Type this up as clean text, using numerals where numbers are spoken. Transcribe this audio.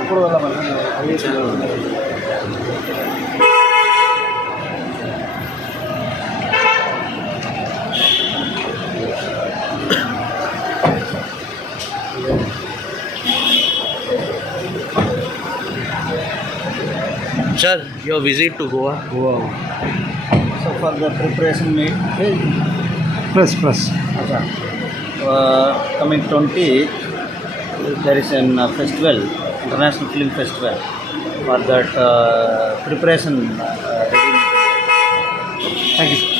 ఇప్పుడు వెళ్ళమని Sir, your visit to Goa. Wow. So for the preparation meet, Press. coming 20, there is an festival, international film festival. For that preparation, Thank you.